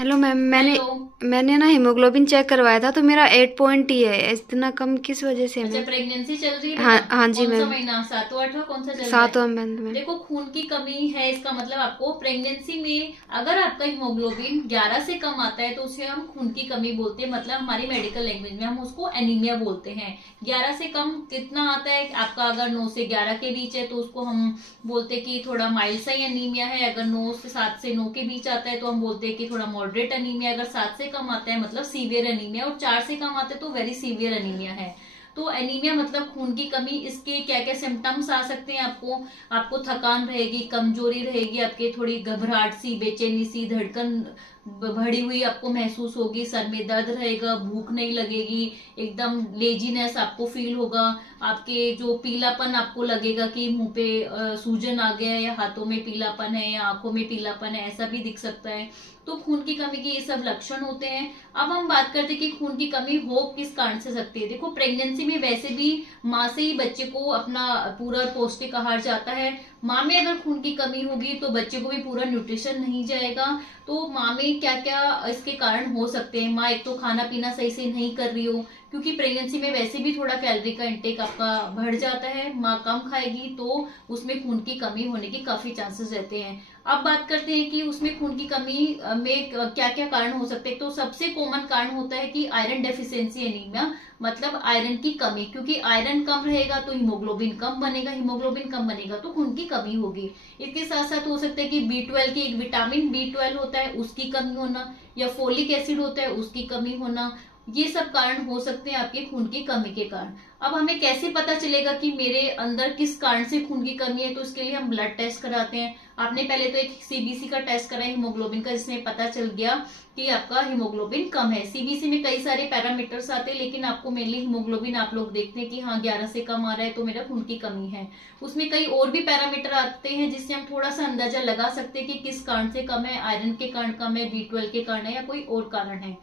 Hello ma'am, मैंने hello. मैंने ना हीमोग्लोबिन चेक करवाया था तो मेरा 8 पॉइंट ही है। इतना कम किस वजह से है अच्छा, मैम? प्रेगनेंसी चल रही है हाँ बेटा? हाँ जी कौन सा मैम। महीना, सातवां आठवां कौन सा चल रहा है? 7वां मंथ में। देखो, खून की कमी है इसका मतलब आपको प्रेगनेंसी में अगर आपका हीमोग्लोबिन 11 से कम आता है तो उसे हम खून की कमी बोलते हैं। मतलब हमारी मेडिकल लैंग्वेज में हम उसको एनीमिया बोलते हैं। 11 से कम कितना आता है आपका? अगर 9 से 11 के बीच है तो उसको हम बोलते हैं कि थोड़ा माइल्ड सा ही अनीमिया है। अगर 9 से 7 से 9 के बीच आता है तो हम बोलते हैं कि थोड़ा मॉडरेट अनीमिया। अगर 7 से कम आता है मतलब सीवियर अनीमिया, और 4 से कम आता है तो वेरी सीवियर अनीमिया है। तो एनीमिया मतलब खून की कमी। इसके क्या क्या सिम्टम्स आ सकते हैं आपको? आपको थकान रहेगी, कमजोरी रहेगी, आपके थोड़ी घबराहट सी, बेचैनी सी, धड़कन बढ़ी हुई आपको महसूस होगी, सर में दर्द रहेगा, भूख नहीं लगेगी, एकदम लेजीनेस आपको फील होगा, आपके जो पीलापन आपको लगेगा कि मुंह पे सूजन आ गया है, या हाथों में पीलापन है, या आंखों में पीलापन है, ऐसा भी दिख सकता है। तो खून की कमी के ये सब लक्षण होते हैं। अब हम बात करते हैं कि खून की कमी हो किस कारण से सकती है। देखो, प्रेगनेंसी में वैसे भी माँ से ही बच्चे को अपना पूरा पौष्टिक आहार जाता है। माँ में अगर खून की कमी होगी तो बच्चे को भी पूरा न्यूट्रिशन नहीं जाएगा। तो माँ में क्या क्या इसके कारण हो सकते हैं? माँ एक तो खाना पीना सही से नहीं कर रही हो, क्योंकि प्रेगनेंसी में वैसे भी थोड़ा कैलोरी का इंटेक आपका बढ़ जाता है। माँ कम खाएगी तो उसमें खून की कमी होने के काफी चांसेस रहते हैं। अब बात करते हैं कि उसमें खून की कमी में क्या क्या कारण हो सकते हैं। तो सबसे कॉमन कारण होता है कि आयरन डेफिशिएंसी एनीमिया, मतलब आयरन की कमी। क्योंकि आयरन कम रहेगा तो हीमोग्लोबिन कम बनेगा, हीमोग्लोबिन कम बनेगा तो खून की कमी होगी। इसके साथ साथ हो सकता है कि B12 की, एक विटामिन B12 होता है, उसकी कमी होना, या फोलिक एसिड होता है उसकी कमी होना। ये सब कारण हो सकते हैं आपके खून की कमी के कारण। अब हमें कैसे पता चलेगा कि मेरे अंदर किस कारण से खून की कमी है? तो इसके लिए हम ब्लड टेस्ट कराते हैं। आपने पहले तो एक सीबीसी का टेस्ट करा हीमोग्लोबिन का, जिसमें पता चल गया कि आपका हीमोग्लोबिन कम है। सीबीसी में कई सारे पैरामीटर्स आते हैं, लेकिन आपको मेनली हीमोग्लोबिन आप लोग देखते हैं कि हाँ 11 से कम आ रहा है तो मेरा खून की कमी है। उसमें कई और भी पैरामीटर आते हैं जिससे हम थोड़ा सा अंदाजा लगा सकते हैं कि किस कारण से कम है, आयरन के कारण कम है, B12 के कारण है, या कोई और कारण है।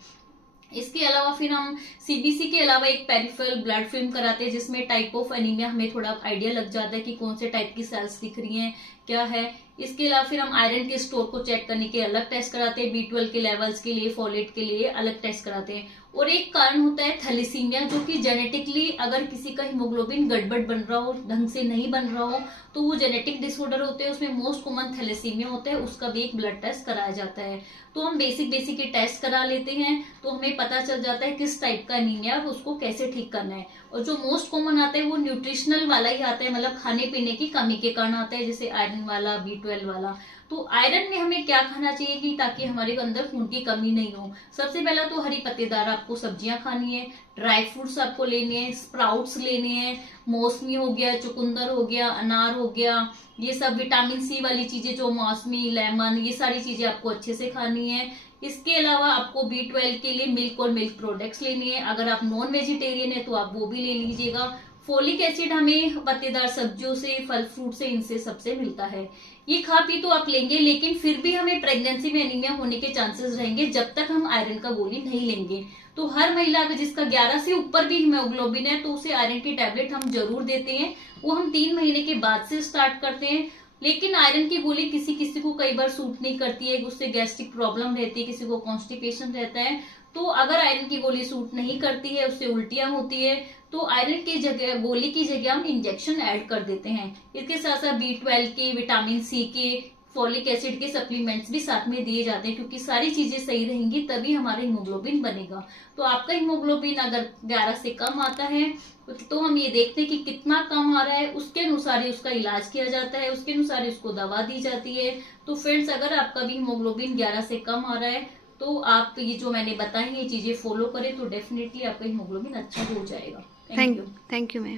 इसके अलावा फिर हम सीबीसी के अलावा एक पेरिफेरल ब्लड फिल्म कराते हैं, जिसमें टाइप ऑफ एनीमिया हमें थोड़ा आइडिया लग जाता है कि कौन से टाइप की सेल्स दिख रही हैं, क्या है। इसके अलावा फिर हम आयरन के स्टोर को चेक करने के अलग टेस्ट कराते हैं, B12 के लेवल्स के लिए, फोलेट के लिए अलग टेस्ट कराते हैं। और एक कारण होता है थैलेसीमिया, जो कि जेनेटिकली अगर किसी का हीमोग्लोबिन गड़बड़ बन रहा हो, ढंग से नहीं बन रहा हो, तो वो जेनेटिक डिसऑर्डर होते हैं। उसमें मोस्ट कॉमन थैलेसीमिया होता है, उसका भी एक ब्लड टेस्ट कराया जाता है। तो हम बेसिक बेसिक टेस्ट करा लेते हैं तो हमें पता चल जाता है किस टाइप का एनीमिया है, उसको कैसे ठीक करना है। और जो मोस्ट कॉमन आता है वो न्यूट्रिशनल वाला ही आता है, मतलब खाने पीने की कमी के कारण आता है, जैसे आयरन वाला, B12 वाला। तो आयरन में हमें क्या खाना चाहिए कि ताकि हमारे अंदर खून की कमी नहीं हो? सबसे पहला तो हरी पत्तेदार आपको सब्जियां खानी है, ड्राई फ्रूट्स आपको लेने हैं, स्प्राउट्स लेने हैं, मौसमी हो गया, चुकंदर हो गया, अनार हो गया, ये सब विटामिन सी वाली चीजें, जो मौसमी, लेमन, ये सारी चीजें आपको अच्छे से खानी है। इसके अलावा आपको B12 के लिए मिल्क और मिल्क प्रोडक्ट्स लेनी है। अगर आप नॉन वेजिटेरियन है तो आप वो भी ले लीजिएगा। फोलिक एसिड हमें पत्तेदार सब्जियों से, फल फ्रूट से, इनसे सबसे मिलता है। ये खा पी तो आप लेंगे, लेकिन फिर भी हमें प्रेगनेंसी में एनीमिया होने के चांसेस रहेंगे जब तक हम आयरन का गोली नहीं लेंगे। तो हर महिला अगर जिसका 11 से ऊपर भी हीमोग्लोबिन है तो उसे आयरन की टैबलेट हम जरूर देते हैं। वो हम 3 महीने के बाद से स्टार्ट करते हैं। लेकिन आयरन की गोली किसी किसी को कई बार सूट नहीं करती है, उससे गैस्ट्रिक प्रॉब्लम रहती है, किसी को कॉन्स्टिपेशन रहता है। तो अगर आयरन की गोली सूट नहीं करती है, उससे उल्टियां होती है, तो आयरन की जगह, गोली की जगह हम इंजेक्शन ऐड कर देते हैं। इसके साथ साथ B12 के, विटामिन सी के, फॉलिक एसिड के सप्लीमेंट्स भी साथ में दिए जाते हैं, क्योंकि सारी चीजें सही रहेंगी तभी हमारा हीमोग्लोबिन बनेगा। तो आपका हीमोग्लोबिन अगर 11 से कम आता है तो हम ये देखते हैं कि कितना कम आ रहा है, उसके अनुसार ही उसका इलाज किया जाता है, उसके अनुसार ही उसको दवा दी जाती है। तो फ्रेंड्स, अगर आपका भी हीमोग्लोबिन 11 से कम आ रहा है तो आप ये जो मैंने बताई ये चीजें फॉलो करें तो डेफिनेटली आपका हीमोग्लोबिन अच्छा हो जाएगा। Thank thank you. Thank you ma'am.